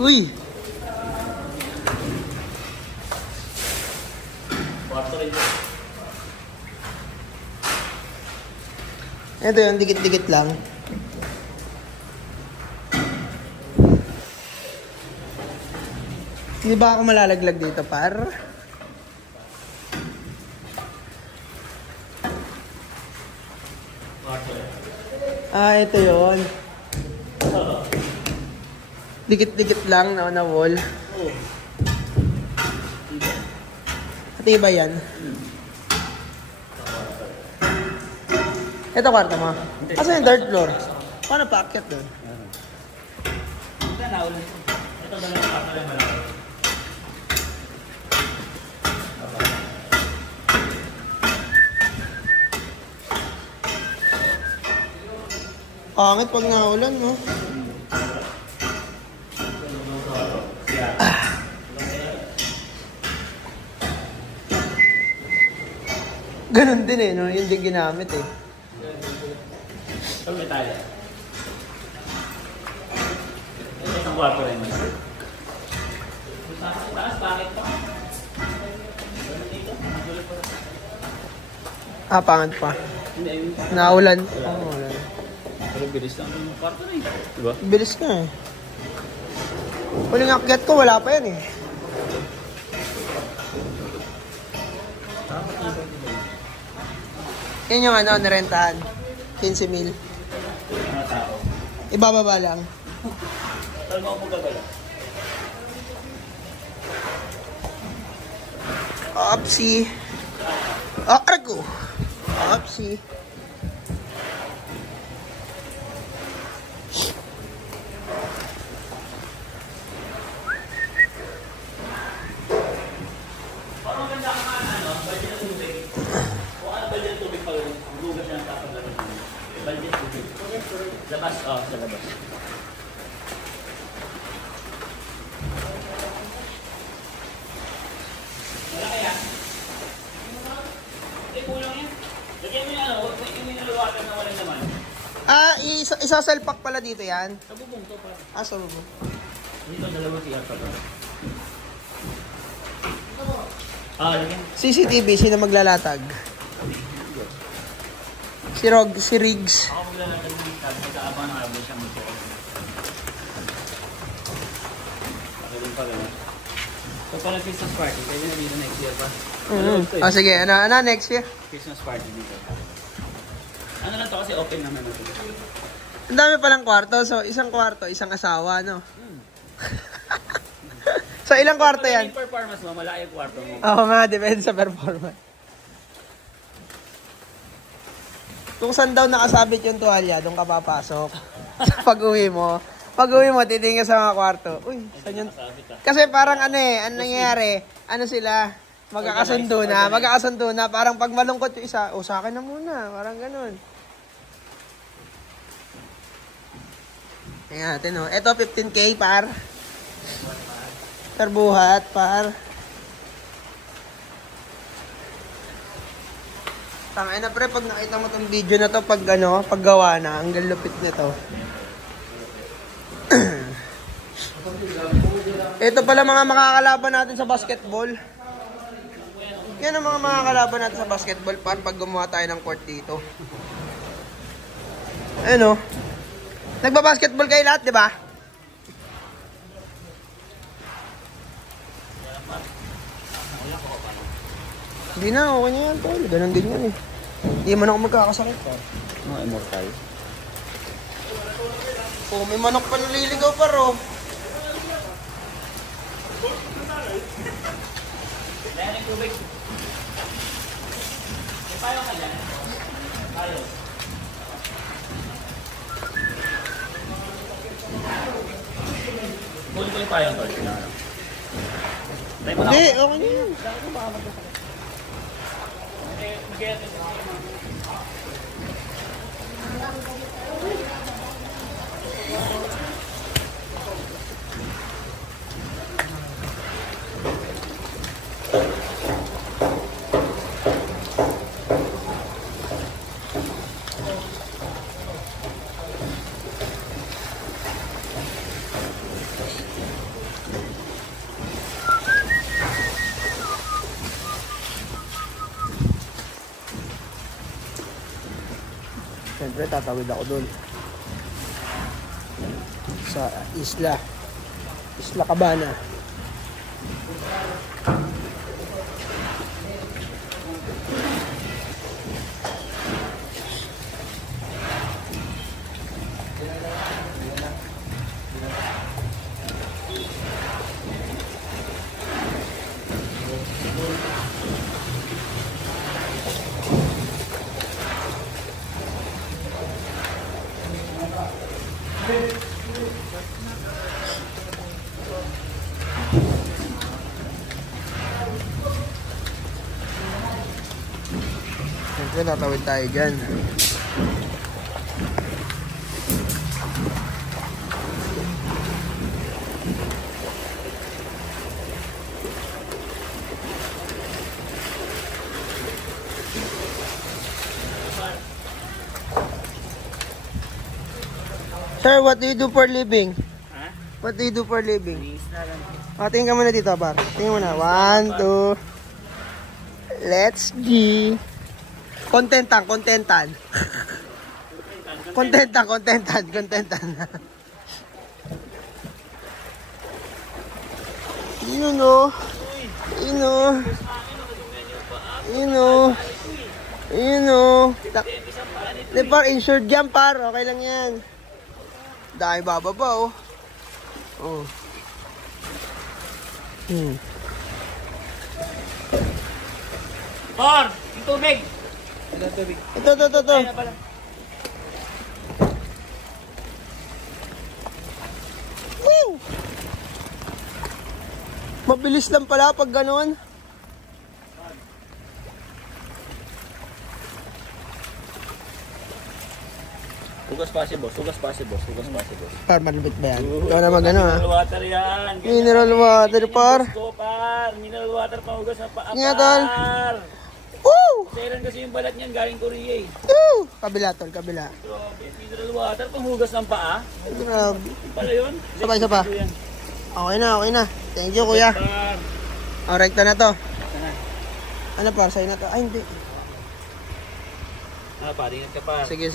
Uy! Ito yung dikit-dikit lang. Hindi ba ako malalaglag dito, par? Ah, ito yun. Dikit-dikit lang na wall. Pati ba yan? Ito kwarto mo. Kasi yung third floor. Paano paakyat doon? Ito na ulit. Ito ba lang kwarto lang malaki? Pangit pag naulan, no? Ganun din eh, no? Yun din ginamit eh. Ito may tayo. Ito isang kwarto rin man. Taas, bakit pa? Ah, pangit pa. Hindi, ayun pa. Naulan. Naulan. Pero bilis lang yung kwarto rin. Diba? Bilis na eh. Huling akyat ko, wala pa yan eh. Yan yung ano, nirentahan. 15,000. Mga tao. Ibababa lang. Talaga ako magagala. Opsi. Oh, argo. Opsi. Parang maganda ka ano, budget ng tubig. Kung ano budget ng tubig pag lugas na nagkapaglaman mo. Budget tubig. Labas, sa labas. Malaki yan. Hindi, kulang yan. Lagyan mo yung ano, huwag mo yung naluwagan na walang naman. Ah, isasalpak pala dito yan. Sa bubong to pa. Ah, sa bubong. Dito, dalawang tiyar pa to. Lagyan. CCTV, sino maglalatag? Si Riggs. Ako maglalagay ng tab, nag-aabang ng araw siya mag-check. Pagaling pa gano'n. So, pala Christmas party, pwede na dito next year pa. Oh, sige, ano next year? Christmas party dito. Ano lang to kasi open naman ito. Ang dami palang kwarto, so isang kwarto, isang asawa, no? So ilang kwarto yan? Yung performance mo, malaki yung kwarto mo. Oo nga, depende sa performance. Kung saan daw nakasabit yung tuwalya, doon ka papasok. Pag-uwi mo, titingin sa mga kwarto. Uy, saan yun? Kasi parang ano nangyayari, sila, magkakasundo na, parang pag malungkot yung isa, sa akin na muna, parang ganun. Tingnan natin, no? Ito, 15K, par. Per buhat, par. Tangay na pre, pag nakita mo tong video na to, paggawa na, ang galupit nito. Ito pala mga makakalaban natin sa basketball. Yan ang mga makakalaban natin sa basketball pag gumawa tayo ng court dito. Ayun o. Nagbabasketball kayo lahat, di ba? Hindi na, okay na yan, tol. Ganon din yan eh. Hindi man ako magkakasakit, pa. Mga immortal. Oh, may manok pa naliligaw pa, ro. Dahil ng tubig. May payo ka dyan? Payo. Huli ko yung payo, tol. Hindi, okay na yan. Siyempre, tatawid ako dun. Sa Isla Cabana. Siyempre, tatawid tayo dyan. Sir, what do you do for living? Ha? What do you do for living? Isla lang. Tingin ka muna dito, par. Tingin mo na. 1, 2. Let's go. Contentan. Yun o. Di par, insured yan par. Okay lang yan. Dahil bababa oh. Oh. Por! Yung tubig! Ito. Ayun na pala. Woo! Mabilis lang pala pag gano'n. Hugas pa si boss. Par, malupit ba yan? Ikaw na mag-ano ha? Mineral water yan. Mineral water, par. Mineral water pa hugas na paa, Nga, tol. par. Woo! Sairan kasi yung balat niyan galing Korea eh. Woo! Kabila tol, kabila. Grabe, mineral water pang hugas ng paa. Grabe. Yung pala yun. Isa pa. Ito yan. Okay na. Thank you, kuya. Par. Oh, rekta na to. Ito na. Ano par, sa'yo na to? Ay, hindi. Paringat ka par. Sige.